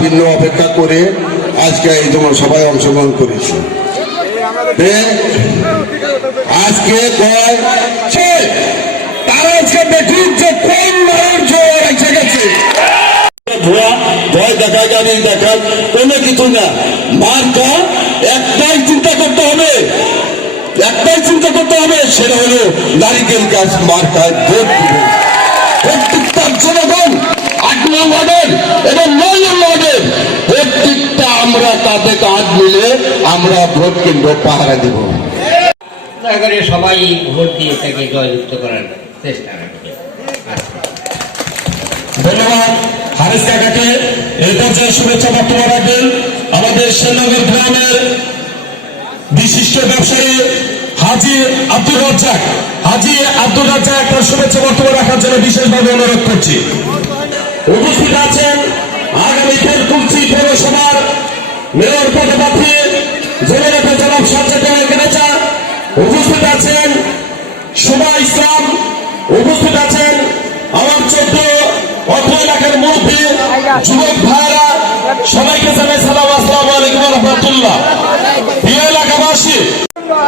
ভিন্ন অপেক্ষা করে আজকে এই জনসভায় অংশগ্রহণ করেছি। আজকে তারা আজকে দেখুন যে কোন মানুষ জোর এসে গেছে, ভয় দেখা গাড়ি দেখা কোনো কিছু না, মার্কা একটাই চিন্তা করতে হবে, সেটা হলো নারিকেল গাছ মার্কায় ভোট দিবে। প্রত্যেকটা জনগণ 8 নং ওয়ার্ডের এবং 9 নং ওয়ার্ডের প্রত্যেকটা আমরা তাদের কাজ মিলে আমরা ভোট কেন্দ্র পাহারা দেব। সবাই ভোট দিয়ে তাকে জয়যুক্ত করার চেষ্টা করবে। ধন্যবাদ হারিস কাকাকে। এই পর্যায়ে শুভেচ্ছা বক্তব্য রাখবেন আমাদের শ্যামনগর গ্রামের বিশিষ্ট ব্যবসায়ী হাজি আব্দুর রাজ্জাক। তার শুভেচ্ছা বক্তব্য রাখার জন্য বিশেষভাবে অনুরোধ করছি। উপস্থিত আছেন আগামী তেলকুচি পৌরসভার মেয়র পদপ্রার্থী জেনারেটর জনাব সাজ্জাদ কেনেচা, উপস্থিত আছেন সুমা ইসলাম, উপস্থিত আছেন আমার 14 অত্র এলাকার মুরব্বী যুবক ভাইরা, সবাইকে জানাই সালাম, আসসালামু আলাইকুম ওয়া রাহমাতুল্লাহ। প্রিয় এলাকাবাসী,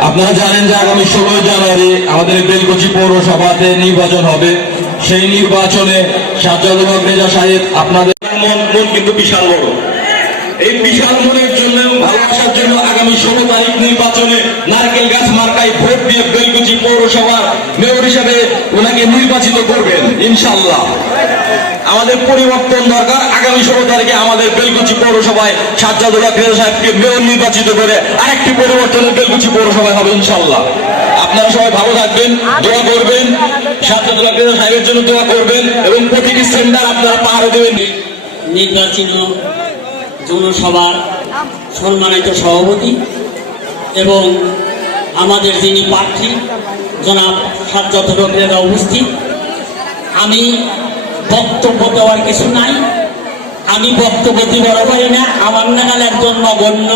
আপনারা জানেন যে আগামী 16 জানুয়ারি আমাদের বেলকুচি পৌরসভাতে নির্বাচন হবে। সেই নির্বাচনে সাজ্জাদুল হক রেজা সাহেব আপনাদের মন কিন্তু বিশাল বড়। এই বিশাল মনের জন্য ভালোবাসার জন্য আগামী 16 তারিখ নির্বাচনে নারকেল গাছ মার্কায় ভোট দিয়ে বেলকুচি পৌরসভার মেয়র হিসাবে ওনাকে নির্বাচিত করবেন ইনশাআল্লাহ। আমাদের পরিবর্তন দরকার। আগামী 16 তারিখে আমাদের বেলকুচি পৌরসভায় সাজ্জাদুল হক রেজা সাহেবকে মেয়র নির্বাচিত করে আরেকটি পরিবর্তনের বেলকুচি পৌরসভায় হবে ইনশাআল্লাহ। আপনারা সবাই ভালো থাকবেন, দোয়া করবেন, সাজ্জাদুল হক রেজা সাহেবের জন্য দোয়া করবেন এবং প্রতিটি সেন্টার আপনারা পাহারা দেবেন। নির্বাচিত জনসভার সম্মানিত সভাপতি এবং আমাদের যিনি প্রার্থী জনাব সাজ্জাদুল হক রেজা উপস্থিত, আমি বক্তব্য দেওয়ার কিছু নাই, আমি বক্তব্য দিবার পারি না। আমার নাগাল একজন নগণ্য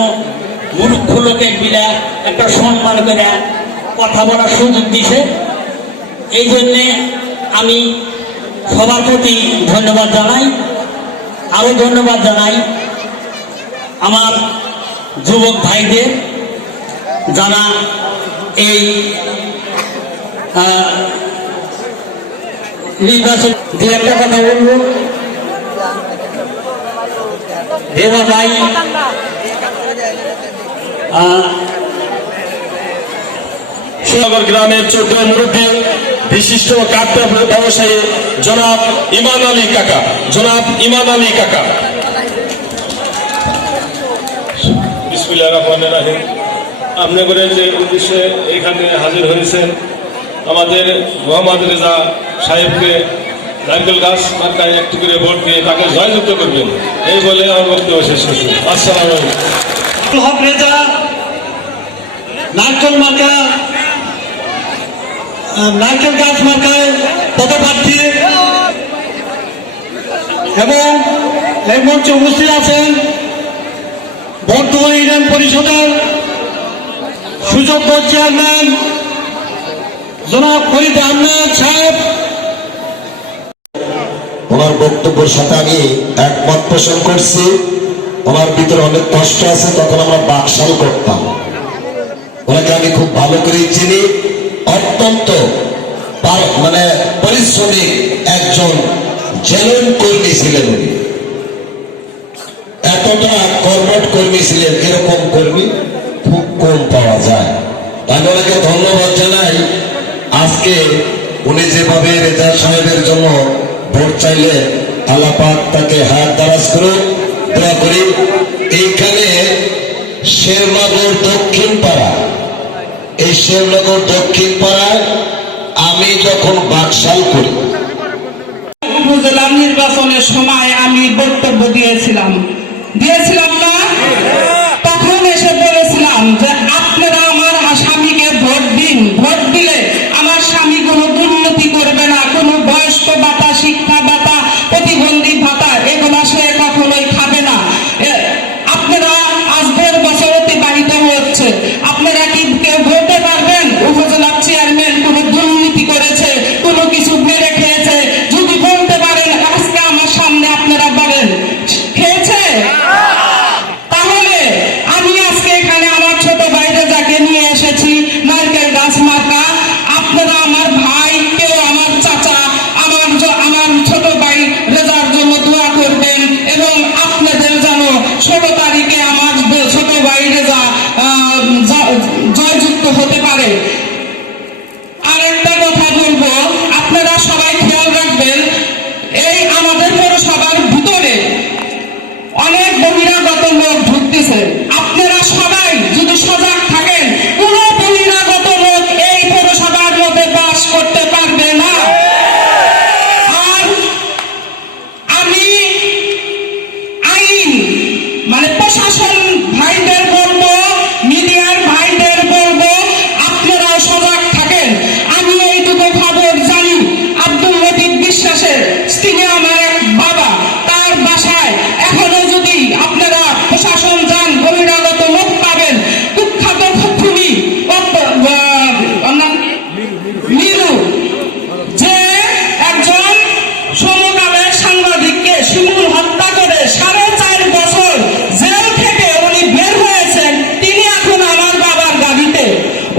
মূর্খ লোকের বিলা একটা সম্মান করে কথা বলার সুযোগ দিছে, এই জন্যে আমি সবার প্রতি ধন্যবাদ জানাই। আরো ধন্যবাদ জানাই আমার যুবক ভাইদের, যারা এই নির্বাচন দু একটা কথা বলবো। দেবা ভাই শ্যামনগর গ্রামের 14 মুরব্বী বিশিষ্ট কাঠটা ব্যবসায়ী জনাব ইমান আলী কাকা, বিসমিল্লাহির রহমানির রহিম। আপনাদের যে উদ্দেশ্যে এখানে হাজির হয়েছেন আমাদের মোহাম্মদ রেজা সাহেবকে নারকেল গাছ মার্কায় একটি করে ভোট দিয়ে তাকে জয়যুক্ত করবেন, এই বলে আমার বক্তব্য শেষ করছি। আসসালামু আলাইকুম। হক রেজা নারকেল গাছ মার্কায় পদপ্রার্থী এবং এই মঞ্চে উপস্থিত আছেন বর্তমান ইউনিয়ন পরিষদের সুযোগ্য চেয়ারম্যান জনাব ফরিদ আহমেদ সাহেব। ওনার বক্তব্যের সাথে আমি একমত পোষণ করছি। ওনার ভিতরে অনেক কষ্ট আছে, তখন আমরা বাকশাল করতাম। ওনাকে আমি খুব ভালো করে চিনি, অত্যন্ত পরিশ্রমী একজন জেনুইন কর্মী ছিলেন উনি, এতটা কর্মঠ কর্মী ছিলেন, এরকম কর্মী খুব কম পাওয়া যায়। আমি ওনাকে ধন্যবাদ জানাই। আজকে উনি যেভাবে রেজা সাহেবের জন্য ভোট চাইলে আল্লাহ পাক তাকে হাত দারাজ করুক, দোয়া করি। এইখানে শেরনগর দক্ষিণ পাড়া, এই শেরনগর দক্ষিণ পাড়ায় আমি যখন বাকশাল করি, উপজেলা নির্বাচনের সময় আমি বক্তব্য দিয়েছিলাম না, তখন এসে বলেছিলাম যে আপনারা আমার স্বামীকে ভোট দিন, ভোট দিলে আমার স্বামী কোনো দুর্নীতি করবে না, কোনো বয়স্ক ভাতা, শিক্ষা ভাতা, প্রতিবন্ধী ভাতা এগুলা সে কখনোই খাবে না। আপনারা আজ 1.5 বছর অতিবাহিত হচ্ছে, আপনারা কি কেউ বলতে পারবেন উপজেলা চেয়ারম্যান কোনো দুর্নীতি করেছে, কোনো কিছু মেরে খেয়েছে? যদি বলতে পারেন আজকে আমার সামনে আপনারা বলেন খেয়েছে। ভুগতেছে। আপনারা সবাই যদি সজাগ থাকেন, কোন বহিরাগত লোক এই পৌরসভার মধ্যে বাস করতে পারবে না। আর আমি আইন মানে প্রশাসন ভাইদের বলবো, মিডিয়ার ভাইদের বলবো, আপনারাও সজাগ থাকেন। আমি এইটুকু খবর জানি, আব্দুল লতিফ বিশ্বাসের তিনি আমার এক বাবা, তার বাসায় এখনো যদি আপনারা প্রশাসন যান, বহিরাগত লোক পাবেন। কুখ্যাত খুনি মিরু, যে একজন সমকালের সাংবাদিককে শিমুল হত্যা করে 4.5 বছর জেল থেকে উনি বের হয়েছেন, তিনি এখন আমার বাবার গাড়িতে।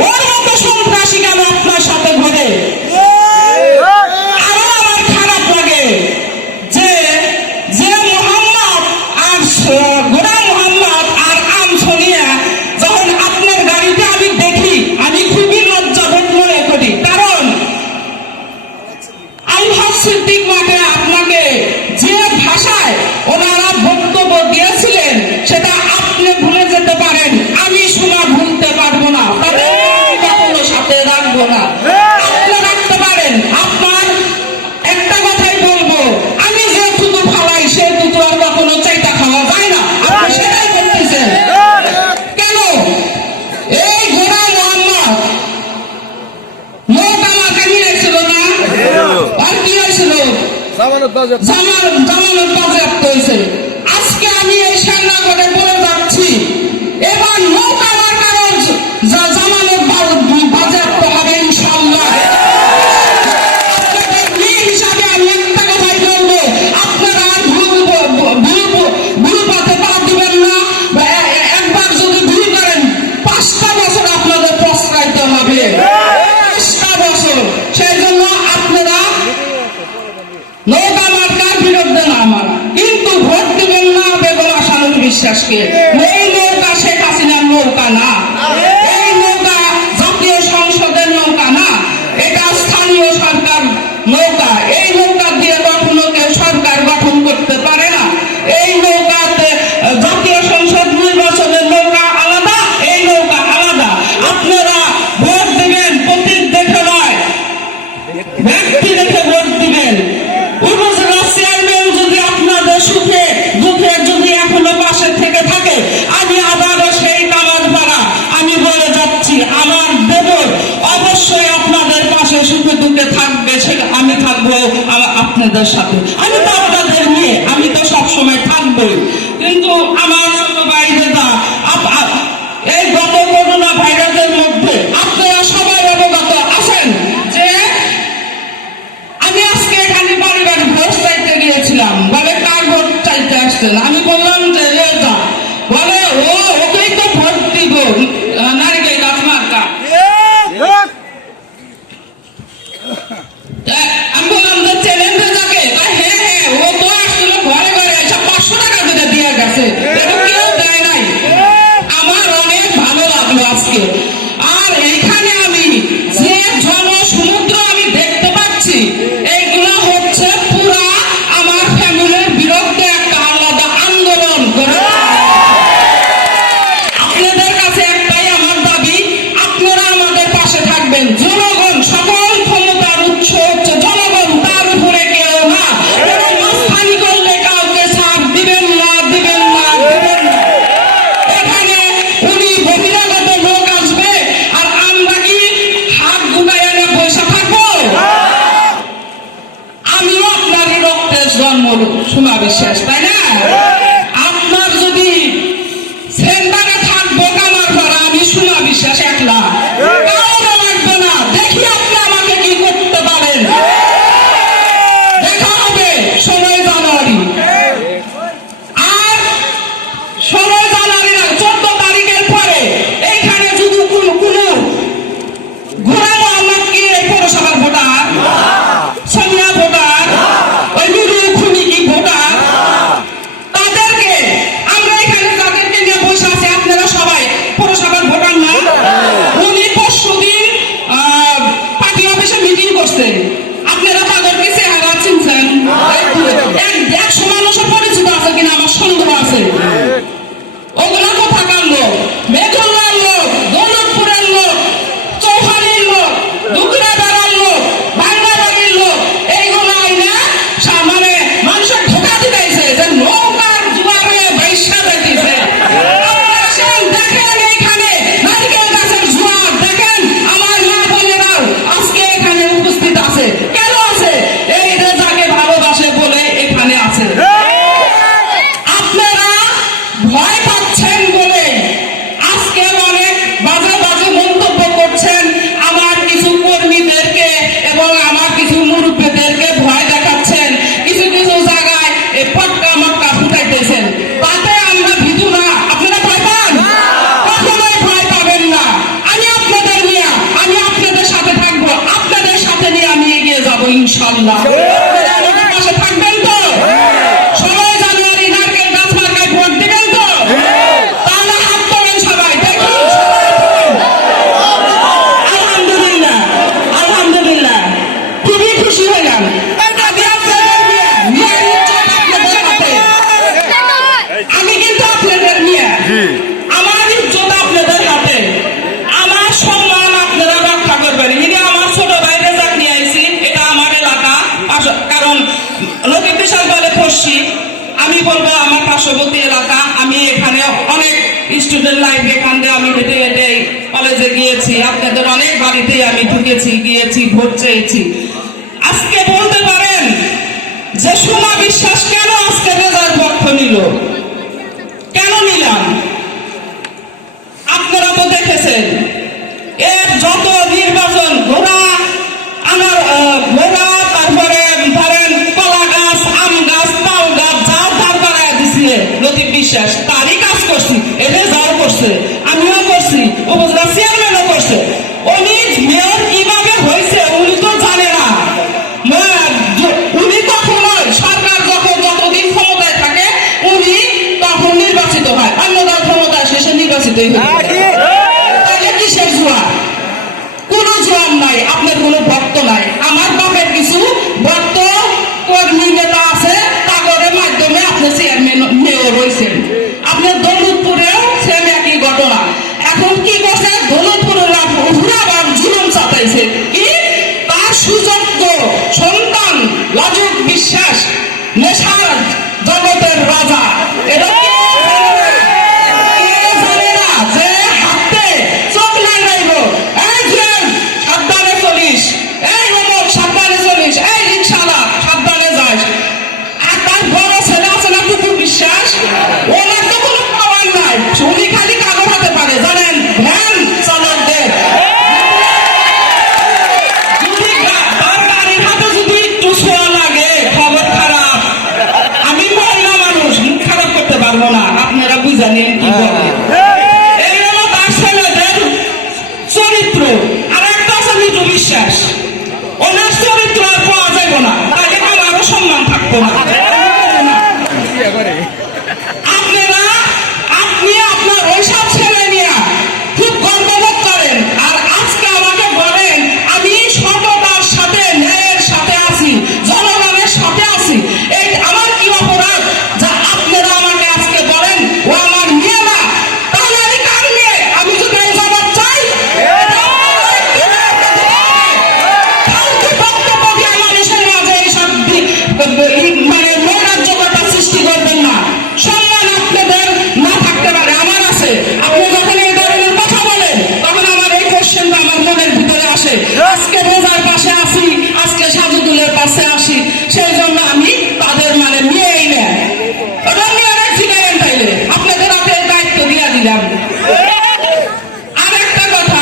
ওর মতো সন্ত্রাসী কেন আপনার সাথে ঘটে? আরো আমার খারাপ লাগে যে মোহাম্মদ আর গোলাম মোহাম্মদ আর আনসোনিয়া যখন আপনার গাড়িতে আমি দেখি, আমি খুবই লজ্জাবোধ মনে করি। কারণ আলহাজ সিদ্দিক মাঠে আপনাকে যে ভাষায় ওনারা বক্তব্য দিয়েছিলেন, সেটা আপনি ভুলে যেতে পারেন, আমি শোনা ভুলতে পারবো না, তাদের কখনো সাথে রাখবো না। আপনি রাখতে পারেন। আপনার একটা কথাই বলবো, আমি যে থুতু ফালাই সে থুতু আর কখনো চাইটা খাওয়া যায় না। আপনি সেটাই করতেছেন কেন? এই গোলাম মোহাম্মদ লোক আমার কাছে ছিল না, আর কি হয়েছিল? জামানত বাজেয়াপ্ত হয়েছে। আজকে আমি এই শ্যামনগরে বলে যাচ্ছি, এবার লোক আমার কারণ জামানত বাজেয়াপ্ত হবে ইনশাআল্লাহ। আপনাদের মেয়ে হিসাবে আমি একটা কথাই বলবো, আপনারা আর ভুল পথে পা দিবেন না। একবার যদি ভুল করেন, 5টা বছর আপনাদের প্রশ্রয়তে হবে, 5টা বছর। সেই জন্য আপনারা নৌকা মার্কার বিরুদ্ধে না আমারা, কিন্তু ভোট দিবেন না বেগম আশানুর বিশ্বাসকে। এই নৌকা শেখ হাসিনার নৌকা না, এই নৌকা জাতীয় সংসদের নৌকা না, এটা স্থানীয় সরকার নৌকা। এই নৌকা দিয়ে কখনো কেউ সরকার গঠন করতে পারে না। এই নৌকাতে জাতীয় সংসদ নির্বাচনের নৌকা আলাদা, এই নৌকা আলাদা। আপনারা ভোট দিবেন প্রতীক দেখে নয়, ব্যক্তি দেখে ভোট দিবেন। উপজেলা চেয়ারম্যান যদি আপনাদের সুখে দুঃখে যদি এখনো পাশে থেকে থাকে, আমি আবারও সেই কামারপাড়া আমি বলে যাচ্ছি, আমার দেবর অবশ্যই আপনাদের পাশে সুখে দুঃখে থাকবে, সেটা আমি থাকবো আপনাদের সাথে। আমি তো আপনাদের নিয়ে আমি তো সবসময় থাকবোই। কিন্তু আমার ছোট ভাইরা এই গত করোনা ভাইরাসের মধ্যে আপনারা সবাই অবগত আছেন যে আমি আজকে এখানে বাড়ি বাড়ি ভোট চাইতে গিয়েছিলাম। বলে কার ভোট চাইতে আসছেন? আমি বললাম যে এটা। বলে ওকেই তো ভোট দিব, নারিকেল গাছ মার্কা। আমি বললাম যে চ্যালেঞ্জে যাকে, হ্যাঁ ও তো আসছিল ঘরে ঘরে এসে 500 টাকা দিতে দিয়ে গেছে। কেউ আমি এখানে অনেক স্টুডেন্ট লাইফ এখান দিয়ে আমি হেঁটে হেঁটে কলেজে গিয়েছি, আপনাদের অনেক বাড়িতেই আমি ঢুকেছি, গিয়েছি, ভোট চেয়েছি। আজকে বলতে পারেন যে সোমা বিশ্বাস কেন আজকে রেজার পক্ষ নিল, কেন নিলাম? আপনারা তো দেখেছেন এর যত নির্বাচন ঘোড়া তারপরে ধরেন কলা গাছ, আম গাছ, তাল গাছ, যা তার বাড়ায় দিচ্ছে লতিফ বিশ্বাস, তারই কাজ করছি, এটা যাও করছে, আমিও করছি, উপজেলা চেয়ারম্যানও করছে। উনি মেয়র কিভাবে হয়েছে উনি তো জানে না। উনি তখন সরকার যতদিন ক্ষমতায় থাকে উনি তখন নির্বাচিত হয়, অন্য দল ক্ষমতায় শেষে নির্বাচিতই হয়। তাহলে কিসের জোয়ার? কোনো জোয়ার নাই, আপনার কোনো ভক্ত নাই। আমার বাপের কিছু ভক্ত কর্মী নেতা আছে, তাগরের মাধ্যমে আপনি চেয়ারম্যান মেয়র হয়েছেন। আপনার দৌলতপুরেও সেম একই ঘটনা। এখন কি করছে, দৌলতপুরের আবার জীবন চাটাইছে কি তার সুযোগ্য সন্তান লাজুক বিশ্বাস নেশার জগতের রাজা, এটা জানে না যে হাতে চোখ লাগাইব, এই যে সাবধানে চলিস, এই অমর সাবধানে চলিস, এই রিক্সাওয়ালা সাবধানে যাস। আর তার বড় ছেলে আছে না কুকুর বিশ্বাস, ওনার তো কোনো পাওয়ার নাই, উনি খালি কাগজ হাতে পারে, জানেন ভ্যান চালকদের যদি তার গাড়ির হাতে যদি একটু ছোঁয়া লাগে খবর খারাপ। আমি মহিলা মানুষ, মুখ খারাপ করতে পারবো না, আপনারা বুঝানেন কি বলে। এই হলো তার ছেলেদের চরিত্র। আর একটা আছে মিঠু বিশ্বাস, ওনার চরিত্র আর পাওয়া যাবে না, তাহলে আমারও সম্মান থাকতো না। আপনি আপনার ওইসব ছেলে নিয়ে খুব গর্ববোধ করেন, আর আজকে আমাকে বলেন আমি সততার সাথে ন্যায়ের সাথে আছি, জনগণের সাথে আছি। এই আমার কি অপরাধ যা আপনারা আমাকে আজকে বলেন ও আমার মেয়ে না? তাহলে আমি কার মেয়ে? আমি যদি এই জবাব চাই, ফালতু বক্তব্য দিয়ে মানুষের মাঝে এইসব মানে নৈরাজ্যকতা সৃষ্টি করবেন না। সম্মান আপনাদের না থাকতে পারে, আমার আছে। আপনি যখন এই ধরনের কথা বলেন তখন আমার এই কোশ্চেনটা আমার মনের ভিতরে আসে। আজকে রোজার পাশে আসি, আজকে সাজুদুলের পাশে আসি, সেই জন্য আমি তাদের মানে নিয়েই নেয় ওটা নিয়ে ফিরেন। তাইলে আপনাদের হাতে দায়িত্ব দিয়ে দিলাম। আর একটা কথা,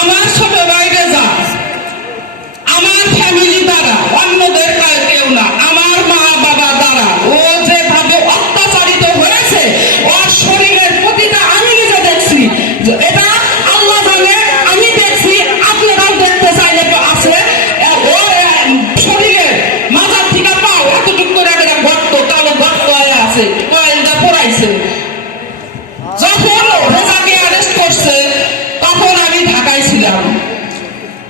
আমার ছোট ভাই রেজা আমার ফ্যামিলি দ্বারা, অন্যদের কেউ না, আমার মা বাবা দ্বারা ও যেভাবে অত্যাচারিত হয়েছে, ওর শরীরের প্রতিটা আমি নিজে দেখছি, এটা আল্লাহ জানে, আমি দেখছি, আপনারাও দেখতে চাইলে আছে। ওর শরীরের মাথার থেকে পাও এতটুকু করে একটা গর্ত, কালো গর্ত হয়ে আছে, কয়েলটা পড়াইছে। যখন রেজাকে অ্যারেস্ট করছে তখন আমি ঢাকায় ছিলাম,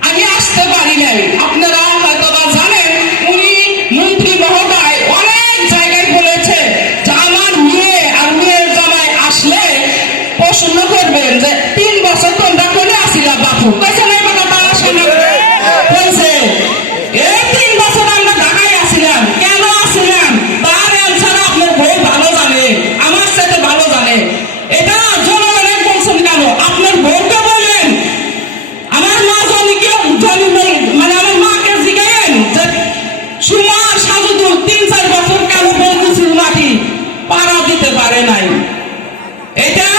আমি আসতে পারি নাই। আপনারা হয়তো বা জানেন উনি মন্ত্রী মহোদয় অনেক জায়গায় বলেছে যে আমার মেয়ে আর মেয়ের জামাই আসলে প্রশ্ন করবেন যে 3 বছর তোমরা কোনে আসিলা বাপু, কইছে না বাবা তারা শুনে বলছে এই 3 বছর আমরা ঢাকায় আসিলাম, কেন আসিলাম তার অ্যান্সার আপনার বউ ভালো জানে, আমার সাথে ভালো জানে। এটা জনগণের বলছেন কেন? আপনার বউকে বললেন, আমার মা মানে আমার মাকে জিজ্ঞেন যে সুমা সাজুদুল 3-4 বছর কেন বলতেছিল মাটি পাড়া দিতে পারে নাই। এটা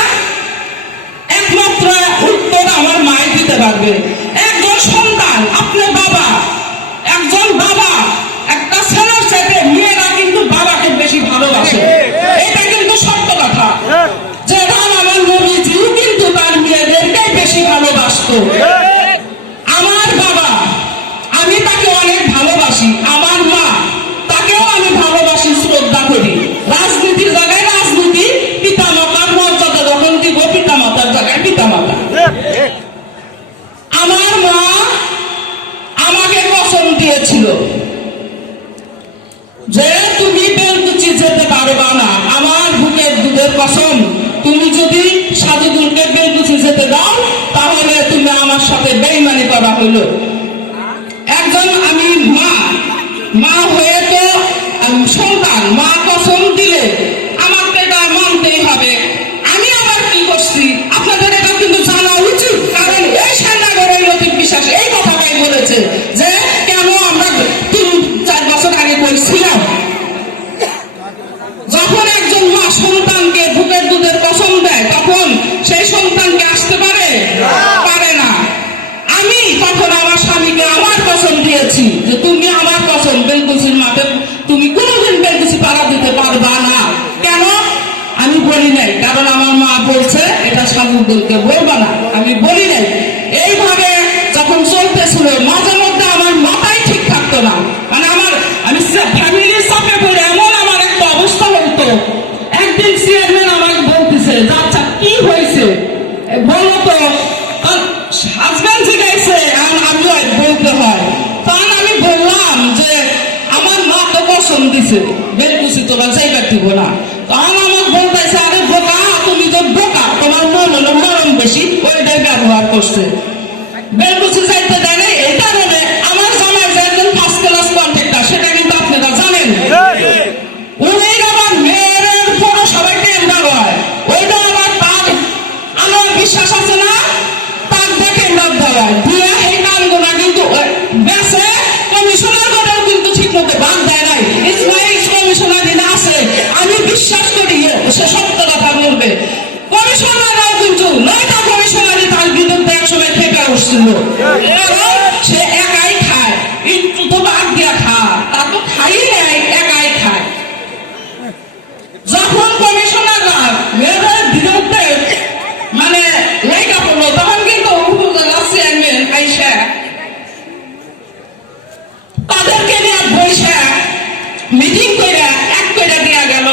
একমাত্র উত্তর আমার মাই দিতে পারবে। একজন সন্তান, আপনার বাবা, একজন বাবা একটা ছেলের সাথে মেয়েরা কিন্তু বাবাকে বেশি ভালোবাসে, এটা কিন্তু সত্য কথা। যেটা আমার নবীজিও কিন্তু তার মেয়েদেরকেই বেশি ভালোবাসতো। আমার বাবা, আমি তাকে অনেক ভালোবাসি, আমার মা তাকেও আমি ভালোবাসি, শ্রদ্ধা করি। রাজনীতির জায়গায় রাজনীতি, পিতামাতার মর্যাদা যখন দিব পিতামাতার জায়গায় পিতামাতা। আমার মা আমাকে কসম দিয়েছিল যে তুমি বেলকুচি যেতে পারবা না, আমার বুকের দুধের কসম, তুমি যদি সাজুদুলকে বেলকুচি যেতে দাও তাহলে তুমি আমার সাথে বেইমানি করা হইল। একজন আমি মা হয়ে তো সন্তান, মা করতে পারবা না। কেন আমি বলি নাই, কারণ আমার মা বলছে এটা সামুদ্রকে বলবা না, আমি বলি নাই। এইভাবে যখন চলতেছিল মাঝে মধ্যে আমার মাথায় ঠিক থাকতো না, মানে আমি ফ্যামিলির চাপে পড়ে এমন আমার একটা অবস্থা হতো। একদিন চেয়ারম্যান আমাকে বলতেছে যে আচ্ছা কি হয়েছে বলো তো, হাজব্যান্ড জিজ্ঞাসে আমি বলতে হয়, তখন আমি বললাম যে আমার মা তো পছন্দ দিছে বেলকুচি তোরা যাইবার দিব না। তখন আমাকে বলতেছে আরে বোকা তুমি তো বোকা, তোমার মন হলো মরম বেশি, ওইটাই ব্যবহার করছে, বেলকুচি যাইতে দেয় নাই। এই কারণে আমার জামাই যে একজন ফার্স্ট ক্লাস কন্ট্রাক্টর সেটা কিন্তু আপনারা জানেন, উনি আমার মেয়ের পুরো সবাই টেন্ডার হয়, ওইটা আমার তার আমার বিশ্বাস আছে না, তার দেখে টেন্ডার দেওয়ায় দিয়ে এই কামগুলা কিন্তু বেছে কমিশনার করেও কিন্তু ঠিক মতো বাদ দেয় নাই। ইসমাইল কমিশনার দিন আছে, আমি বিশ্বাস করি সে সত্য কথা বলবে। কমিশনাররাও কিন্তু নয়টা কমিশনারই তার বিরুদ্ধে একসময় থেকে উঠছিল, কারণ সে একাই খায়, একটু তো বাদ দিয়া খা, তা তো খাই নাই, একাই খায়। যখন কমিশনাররা মেয়েদের বিরুদ্ধে মানে লেখা পড়লো তখন কিন্তু উপজেলা চেয়ারম্যান আইসা তাদেরকে নিয়ে বসে মিটিং করে এক করে দেওয়া গেল।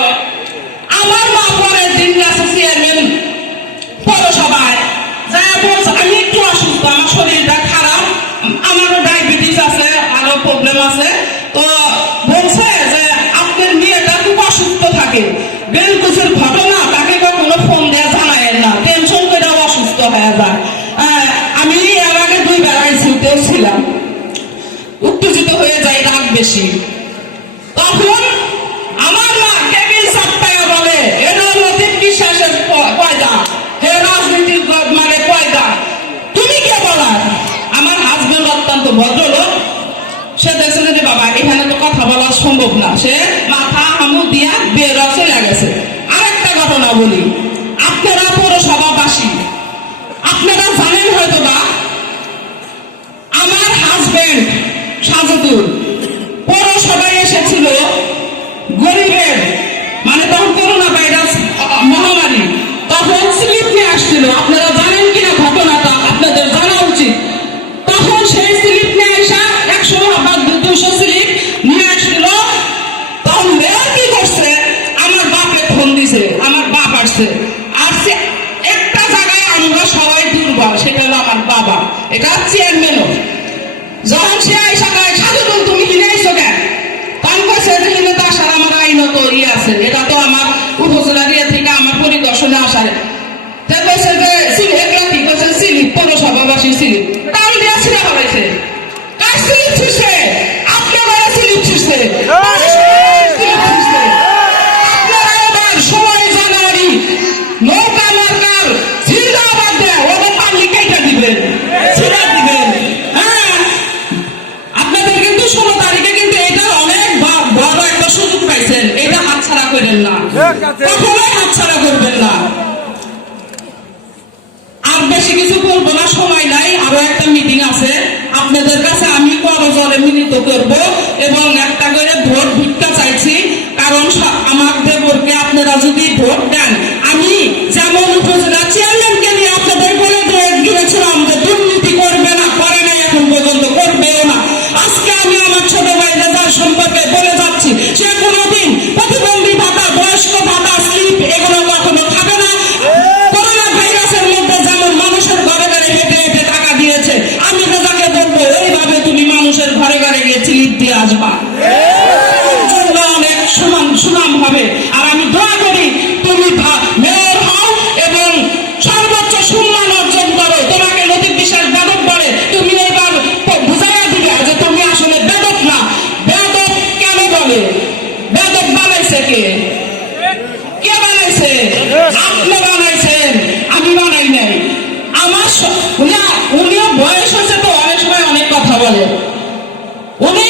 আমার মা পরের দিন গেছে চেয়ারম্যান পৌরসভায়, যা বলছে আমি একটু অসুস্থ, আমার শরীরটা খারাপ, আমারও ডায়াবেটিস আছে, আরো প্রবলেম আছে, তো বলছে যে আপনার মেয়েটা খুব অসুস্থ থাকে, বেলকুচির ঘটনা তাকে কখনো ফোন দেওয়া জানায় না, টেনশন করে অসুস্থ হয়ে যায়। আমি এর আগে 2 বার আইসিইউতেও ছিলাম, উত্তেজিত হয়ে যায়, রাগ বেশি। তখন আমার মা টেবিল চাপটায় বলে এটা লতিফ বিশ্বাসের পয়দা, হে রাজনীতির মানে পয়দা, তুমি কে বলার? আমার হাজবেন্ড অত্যন্ত ভদ্রলোক, সে দেখছে যে বাবা এখানে তো কথা বলা সম্ভব না, সে মাথা হামু দিয়া বের চলে গেছে। আরেকটা ঘটনা বলি, আপনারা পৌরসভাবাসী আপনারা জানেন হয়তো বা আমার হাজবেন্ড সাজুদুল পৌরসভায় এসেছিল গরিবের মানে তখন করোনা ভাইরাস মহামারী, তখন স্লিপ নিয়ে আসছিল, আপনারা জানেন কিনা ঘটনাটা, আপনাদের জানা উচিত। তখন সেই স্লিপ নিয়ে আসা 100 বা 200 স্লিপ নিয়ে আসছিল, তখন মেয়র কি করছে আমার বাপে ফোন দিছে, আমার বাপ আসছে, আর একটা জায়গায় আমরা সবাই দুর্বল, সেটা হলো আমার বাবা, এটা চেয়ারম্যানও। যখন সে আইসা কয় সাজুদুল তুমি কিনে আইসো কেন, তখন কইছে যে কিনে তো আসার আমার আইনত ইয়ে আছে, এটা তো আমার উপজেলার ইয়ে থেকে আমার পরিদর্শনে আসার, তা কইছে যে এগুলা কি কইছে সিলিপ পৌরসভাবাসী সিলিপ তাল দিয়া ছিঁড়া হয়েছে, কার সিলিপ ছিঁড়ছে? আপনি বলে সিলিপ ছিঁড়ছে, আপনারা এবার 16 জানুয়ারি নৌকা মার্কার জিন্দাবাদ দেয়, ওদের পাল্লি কেটে দিবেন, ছিঁড়া দিবেন। আপনাদের কিন্তু 16 তারিখে কিন্তু এটার অনেক বড় একটা সুযোগ পাইছেন, এটা হাতছাড়া করেন না, কখনোই হাতছাড়া করবেন না। আর বেশি কিছু বলবো না, সময় নাই, আরো একটা মিটিং আছে, আপনাদের কাছে আমি করজোরে মিলিত করব এবং একটা করে ভোট ভিক্ষা চাইছি, কারণ আমার দেবরকে আপনারা যদি ভোট দেন, আমি যেমন উপজেলা চেয়ারম্যানকে নিয়ে আপনাদের বলে গিয়েছিলাম যে দুর্নীতি করবে না, করে নাই এখন পর্যন্ত, করবেও না। আজকে আমি আমার ছোট ভাই রেজার সম্পর্কে বলে যাচ্ছি, সে কোনোদিন প্রতিবন্ধী ভাতা, বয়স্ক ভাতা, স্লিপ এগুলো কখনো খাবে না। করোনা ভাইরাসের মধ্যে যেমন মানুষের ঘরে ঘরে হেঁটে হেঁটে টাকা দিয়েছে, আমি রেজাকে বলবো এইভাবে তুমি মানুষের ঘরে ঘরে গিয়ে স্লিপ দিয়ে আসবা, অনেক সুনাম হবে। আর আমি দোয়া করি তুমি মেয়র হও এবং সর্বোচ্চ সম্মান অর্জন করো, তোমাকে লতিফ বিশ্বাস বেদক বলে, তুমি এইবার বুঝাইয়া দিবে যে তুমি আসলে বেদক না। বেদক কেন বলে? বেদক বানাইছে কে? কে বানাইছে? আপনি বানাইছেন, আমি বানাই নাই। আমার উনিও বয়স হয়েছে তো অনেক সময় অনেক কথা বলে, উনি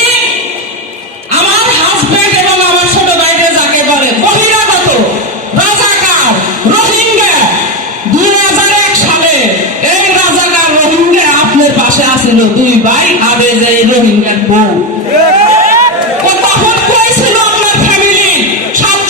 আমার হাজবেন্ড এবং আমার ছোট ভাইকে যাকে বলে বহিরাগত, রাজাকার, রোহিঙ্গা, 2001 সালে এই রাজাকার রোহিঙ্গা আপনার পাশে আসছিল 2 ভাই, আবে যে রোহিঙ্গার বউ, তখন কইছিল আপনার ফ্যামিলি 7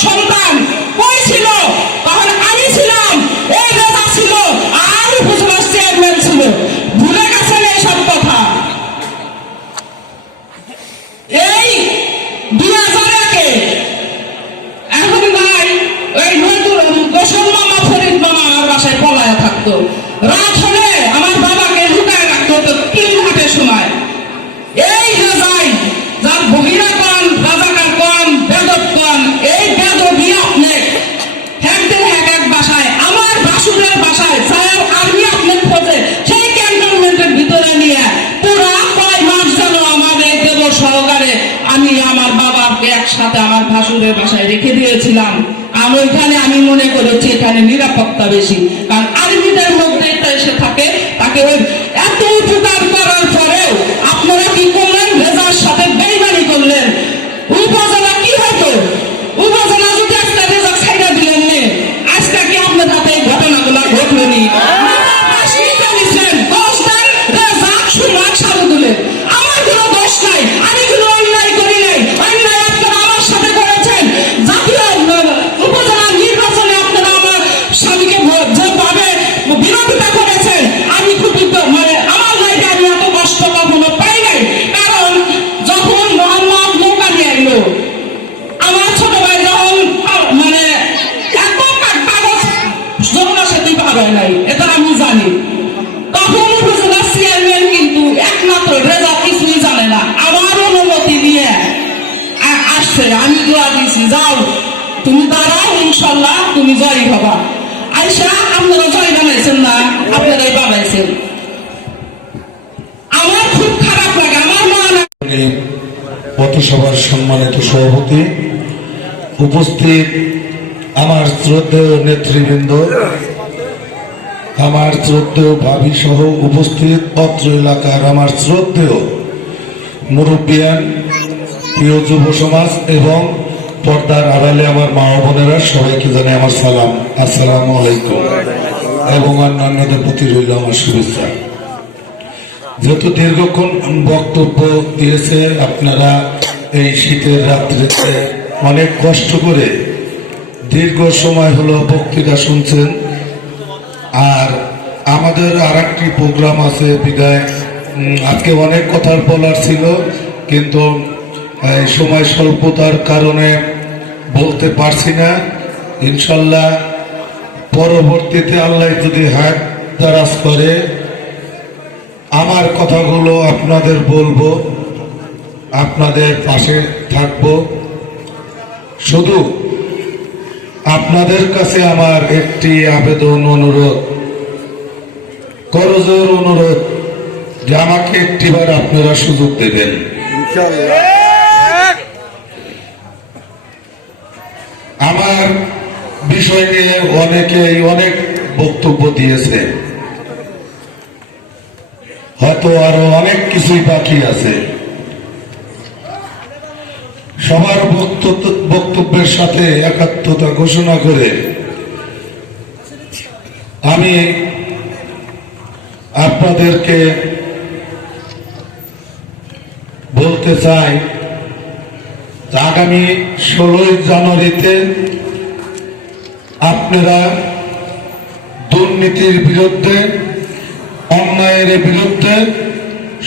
আমার ভাসুরের বাসায় রেখে দিয়েছিলাম। আমি ওইখানে আমি মনে করেছি এখানে নিরাপত্তা বেশি, কারণ আর্মিদের মধ্যে এটা এসে থাকে, তাকে ওই এত উপকার করার পরেও আপনারা কি করলেন? রেজার সাথে বেইমানি করলেন। উপজেলা কি হতো? উপজেলা যদি একটা রেজা ছাইড়া দিলেন নে, আজকে কি আপনার হাতে এই ঘটনাগুলো ঘটলেনি? আমার কোনো দোষ নাই, আমি কোনো অন্যায় করি নাই। অন্যায় আপনারা আমার সাথে করেছেন। জাতীয় উপজেলা নির্বাচনে আপনারা আমার স্বামীকে যেভাবে বিরোধিতা করেছেন, আমি খুবই মানে আমার লাইফে আমি এত কষ্ট কখনো পাই নাই। কারণ যখন মোহাম্মদ নৌকা নিয়ে এলো, আমার ছোট ভাই যখন মানে এত কাগজ যমুনার সাথে পাবে নাই, এটা আমি জানি। তখন উপজেলা চেয়ারম্যান কিন্তু একমাত্র রেজা কিছুই জানে না, আমার অনুমতি নিয়ে আসছে। আমি দোয়া দিয়েছি, যাও তুমি দাঁড়াও, ইনশাল্লাহ তুমি জয়ী হবা। আইসা আপনারা জয় বানাইছেন না, আপনারাই বানাইছেন। আমার খুব খারাপ লাগে। আমার মা পথসভার সম্মানিত সভাপতি, উপস্থিত আমার শ্রদ্ধেয় নেতৃবৃন্দ, আমার শ্রদ্ধেয় ভাবি সহ উপস্থিত অত্র এলাকার আমার শ্রদ্ধেয় মুরব্বিয়ান, প্রিয় যুব সমাজ এবং পর্দার আড়ালে আমার মা ও বোনেরা, সবাইকে জানাই আমার সালাম, আসসালামু আলাইকুম, এবং অন্যান্যদের প্রতি রইল আমার শুভেচ্ছা। যেহেতু দীর্ঘক্ষণ বক্তব্য দিয়েছে, আপনারা এই শীতের রাত্রিতে অনেক কষ্ট করে দীর্ঘ সময় হলো বক্তৃতা শুনছেন, আর আমাদের আর একটি প্রোগ্রাম আছে বিদায়। আজকে অনেক কথা বলার ছিল, কিন্তু সময় স্বল্পতার কারণে বলতে পারছি না। ইনশাল্লাহ পরবর্তীতে আল্লাহ যদি হাত দারাজ করে আমার কথাগুলো আপনাদের বলবো, আপনাদের পাশে থাকবো। শুধু আপনাদের কাছে আমার একটি আবেদন, অনুরোধ, করজোর অনুরোধ যে আমাকে একটিবার আপনারা সুযোগ দেবেন। আমার বিষয় নিয়ে অনেকেই অনেক বক্তব্য দিয়েছে, হয়তো আরো অনেক কিছুই বাকি আছে। সবার বক্তব্যের সাথে একাত্মতা ঘোষণা করে আমি আপনাদেরকে বলতে চাই, আগামী 16 জানুয়ারিতে আপনারা দুর্নীতির বিরুদ্ধে, অন্যায়ের বিরুদ্ধে,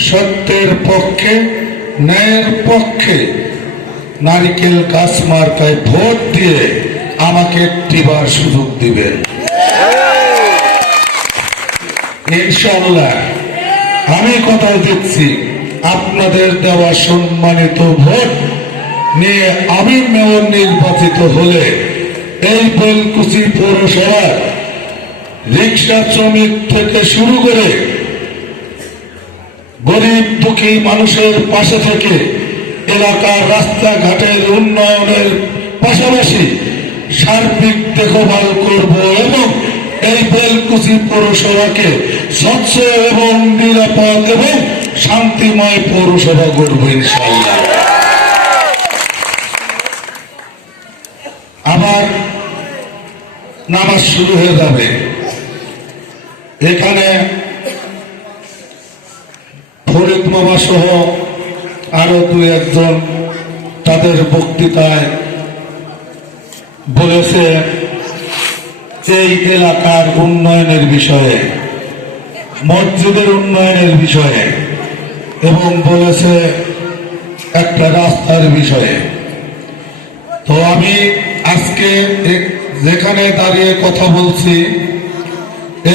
সত্যের পক্ষে, ন্যায়ের পক্ষে নারিকেল গাছ মার্কায় ভোট দিয়ে আমাকে একটিবার সুযোগ দিবেন। ইনশাআল্লাহ আমি কথা দিচ্ছি, আপনাদের দেওয়া সম্মানিত ভোট নিয়ে আমি মেয়র নির্বাচিত হলে এই বেলকুচি পৌরসভার রিক্সা শ্রমিক থেকে শুরু করে গরিব দুঃখী মানুষের পাশে থেকে এলাকার রাস্তাঘাটের উন্নয়নের পাশাপাশি সার্বিক দেখভাল করব এবং এই বেলকুচি পৌরসভাকে স্বচ্ছ এবং নিরাপদ এবং শান্তিময় পৌরসভা করব ইনশাআল্লাহ। আবার নামাজ শুরু হয়ে যাবে। এখানে ফরিদ মামা সহ আরো দু একজন তাদের বক্তৃতায় বলেছে এই এলাকার উন্নয়নের বিষয়ে, মসজিদের উন্নয়নের বিষয়ে এবং বলেছে একটা রাস্তার বিষয়ে। তো আমি আজকে যেখানে দাঁড়িয়ে কথা বলছি,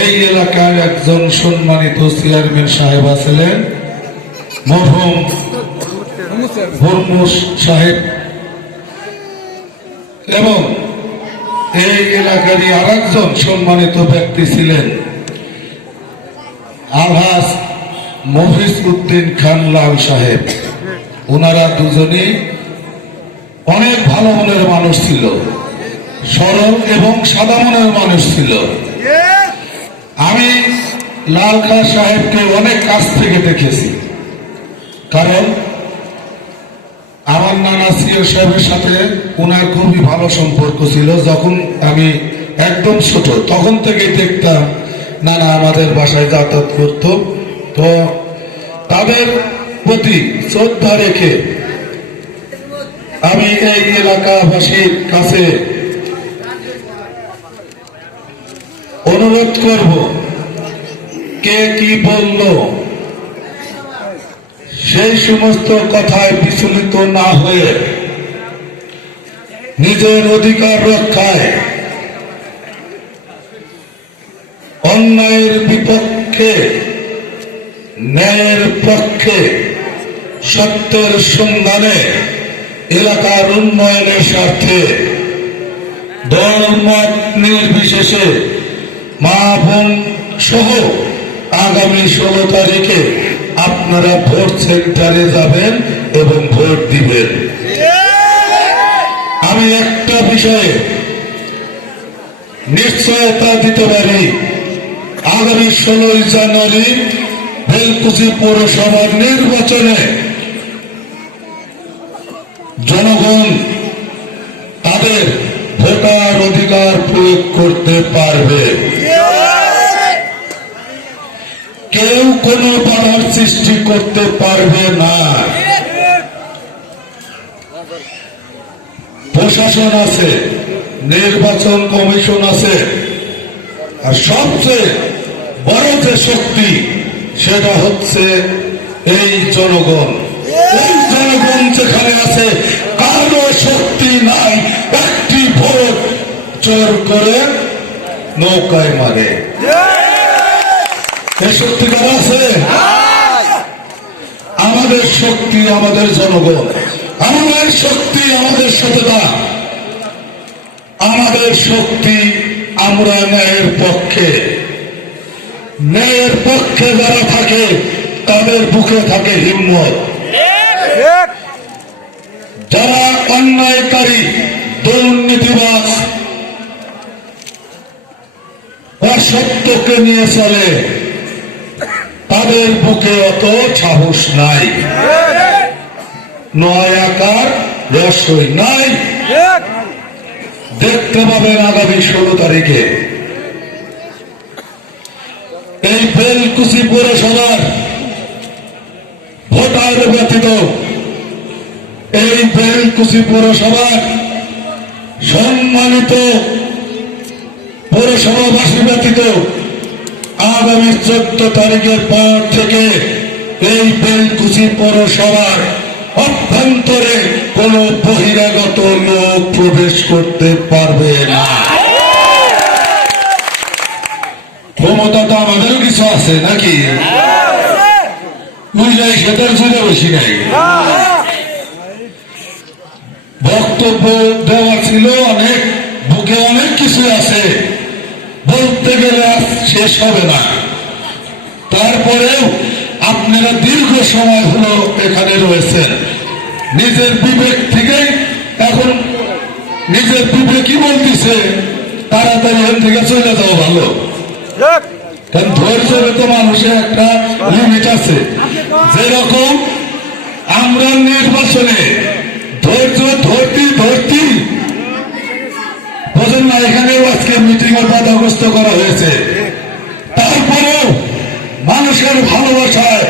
এই এলাকার একজন সম্মানিত চেয়ারম্যান সাহেব ছিলেন মরহুম হুরমুস সাহেব, এবং এই এলাকারই আরেকজন সম্মানিত ব্যক্তি ছিলেন আলহাজ মফিজ উদ্দিন খান লাল সাহেব। ওনারা দুজনই অনেক ভালো মনের মানুষ ছিল, সরল এবং সাদা মনের মানুষ ছিল। আমি লাল খাঁ সাহেবকে অনেক কাছ থেকে দেখেছি, কারণ আমার নানা সিও সাহেবের সাথে ওনার খুবই ভালো সম্পর্ক ছিল। যখন আমি একদম ছোট তখন থেকেই দেখতাম নানা আমাদের বাসায় যাতায়াত করত। তো তাদের প্রতি শ্রদ্ধা রেখে আমি এই এলাকাবাসীর কাছে অনুরোধ করব, কে কি বলল সেই সমস্ত কথায় বিচলিত না হয়ে নিজের অধিকার রক্ষায়, অন্যায়ের বিপক্ষে ন্যায়ের পক্ষে, সত্যের সন্ধানে, এলাকার উন্নয়নের স্বার্থে দল মত নির্বিশেষে মা বোন সহ আগামী 16 তারিখে আপনারা ভোট সেন্টারে যাবেন এবং ভোট দিবেন। আমি একটা বিষয়ে নিশ্চয়তা দিতে পারি, আগামী 16 জানুয়ারি বেলকুচি পৌরসভার নির্বাচনে জনগণ তাদের ভোটার অধিকার প্রয়োগ করতে পারবে। কেউ কোনো বাধার সৃষ্টি করতে পারবে না। প্রশাসন আছে, নির্বাচন কমিশন আছে, আর সবচেয়ে বড় যে শক্তি সেটা হচ্ছে এই জনগণ। এই জনগণ যেখানে আছে, কারো শক্তি নাই একটি ভোট চোর করে নৌকায় মারে। এই শক্তি কার আছে? আমাদের শক্তি আমাদের জনগণ, আমাদের শক্তি আমাদের সততা, আমাদের শক্তি আমরা ন্যায়ের পক্ষে। ন্যায়ের পক্ষে যারা থাকে তাদের বুকে থাকে হিম্মত। যারা অন্যায়কারী, দুর্নীতিবাজ, অসত্যকে নিয়ে চলে, তাদের বুকে অত সাহস নাই, নয় আকার রসই নাই। দেখতে পাবেন আগামী 16 তারিখে এই বেলকুচি পৌরসভার ভোটার ব্যতীত, এই বেলকুচি পৌরসভার সম্মানিত পৌরসভাবাসী ব্যতীত আগামী 14 তারিখের পর থেকে এই বেলকুচি পৌরসভার অভ্যন্তরে কোন বহিরাগত লোক প্রবেশ করতে পারবে না। ক্ষমতা তো আমাদেরও কিছু আছে নাকি? বুঝলাই সেটার জুড়ে বেশি নাই। বক্তব্য দেওয়া ছিল অনেক, বুকে অনেক কিছু আছে, বলতে গেলে শেষ হবে না। তারপরেও আপনারা দীর্ঘ সময় হলো এখানে রয়েছেন, নিজের বিবেক থেকে এখন নিজের বিবেকই বলতেছে তাড়াতাড়ি এখান থেকে চলে যাওয়া ভালো। কারণ ধৈর্যের তো মানুষের একটা লিমিট আছে। যেরকম আমরা নির্বাচনে ধৈর্য ধরতি বোঝেন না, এখানেও আজকে মিটিং এর বাধাগ্রস্ত করা হয়েছে। তারপরেও মানুষের ভালোবাসায়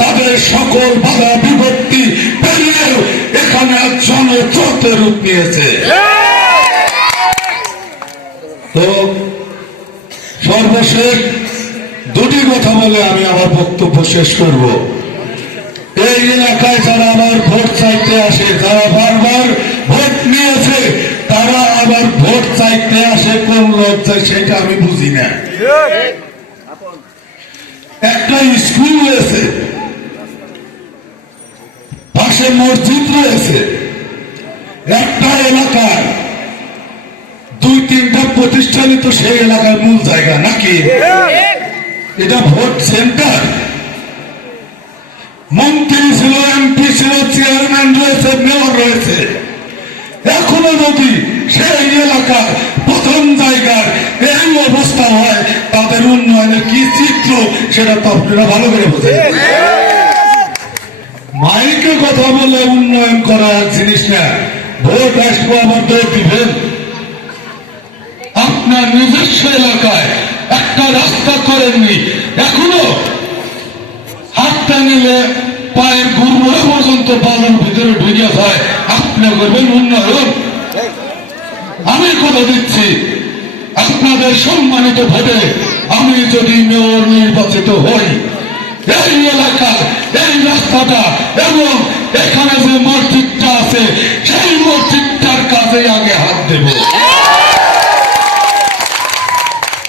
তাদের সকল বাধা বিপত্তি পেরিয়েও এখানে জনস্রোতের রূপ নিয়েছে। তো সর্বশেষ দুটি কথা বলে আমি আমার বক্তব্য শেষ করব। এই এলাকায় যারা আবার ভোট চাইতে আসে, যারা বারবার ভোট নিয়েছে, তারা আবার ভোট চাইতে আসে কোন লজ্জায় সেটা আমি বুঝি না। একটা স্কুল রয়েছে, পাশে মসজিদ রয়েছে, একটা এলাকার 2-3টা প্রতিষ্ঠানই তো সেই এলাকার মূল জায়গা নাকি? এটা ভোট সেন্টার। মন্ত্রী ছিল, এমপি ছিল, চেয়ারম্যান রয়েছে, মেয়র রয়েছে, এখনো যদি সেই এলাকার প্রথম জায়গার এই অবস্থা হয়, তাদের উন্নয়নের কি চিত্র সেটা তো আপনারা ভালো করে বোঝেন। মাইকে কথা বলে উন্নয়ন করা এক জিনিস না, ভোট আসবো আবার দৌড় দিবেন। আপনার নিজস্ব এলাকায় একটা রাস্তা করেননি, এখনো হাতটা নিলে পায়ের গুড়মোড়া পর্যন্ত বাজার ভিতরে ঢুকে যায়, আপনি করবেন উন্নয়ন? আমি কথা দিচ্ছি, আপনাদের সম্মানিত ভোটে আমি যদি মেয়র নির্বাচিত হই, এই এলাকার এই রাস্তাটা এবং এখানে যে মসজিদটা আছে সেই মসজিদটার কাজে আগে হাত দেব।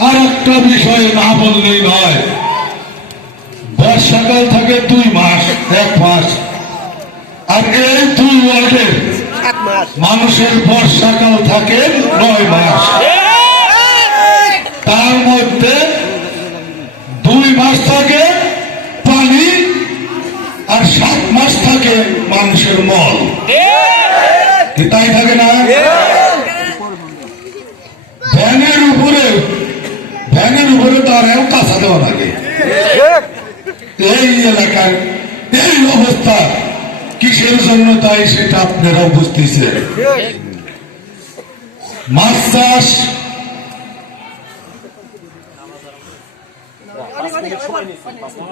আর একটা বিষয় না বললেই নয়, বর্ষাকাল থাকে 2 মাস, 1 মাস, আর এই 2 ওয়ার্ডের মানুষের বর্ষাকাল থাকে 9 মাস। তার মধ্যে 2 মাস থাকে পানি আর 7 মাস থাকে মানুষের মল, কি তাই থাকে না? ভ্যানের উপরে তারাও কাঁচা দেওয়া লাগে। এই এলাকার এই অবস্থা কিসের জন্য, তাই সেটা আপনারাও বুঝতেছেন। মাছ চাষ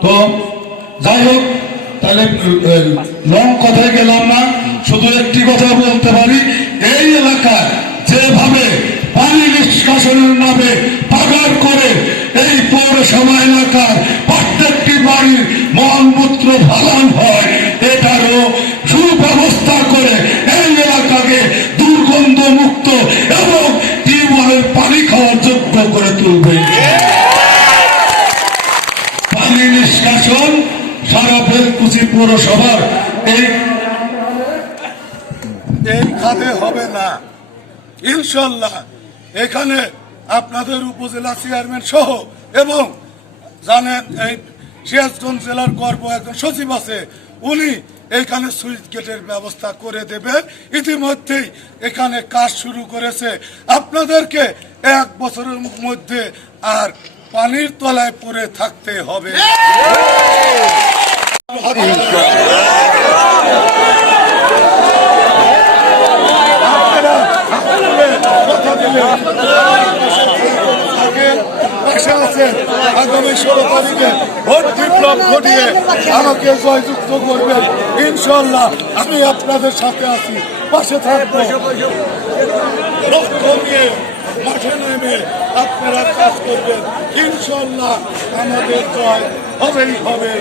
তো যাই হোক, তাহলে লং কথায় গেলাম না, শুধু একটি কথা বলতে পারি, এই এলাকায় যেভাবে পানি নিষ্কাশনের নামে পাগার করে এই পৌরসভা এলাকার প্রত্যেকটি বাড়ির মলমূত্র ফালান হয়, এটারও সুব্যবস্থা করে এই এলাকাকে দুর্গন্ধ মুক্ত এবং টিউবওয়েলের পানি খাওয়ার যোগ্য করে তুলবে। পানি নিষ্কাশন সারা বেলকুচি পৌরসভার এই খাতে হবে না ইনশাল্লাহ। এখানে আপনাদের উপজেলা চেয়ারম্যান সহ এবং জানেন এই সিরাজগঞ্জ জেলার গর্ব একজন সচিব আছে, উনি এখানে সুইচ গেটের ব্যবস্থা করে দেবে। ইতিমধ্যেই এখানে কাজ শুরু করেছে। আপনাদেরকে 1 বছরের মধ্যে আর পানির তলায় পড়ে থাকতে হবে। আগামী 16 তারিখে ভোট বিপ্লব ঘটিয়ে আমাকে জয়যুক্ত করবেন ইনশাল্লাহ। আমি আপনাদের সাথে আছি, পাশে থাকবো। লক্ষ্য নিয়ে মাঠে নেমে আপনারা কাজ করবেন ইনশাল্লাহ, আমাদের জয় হবেই হবে।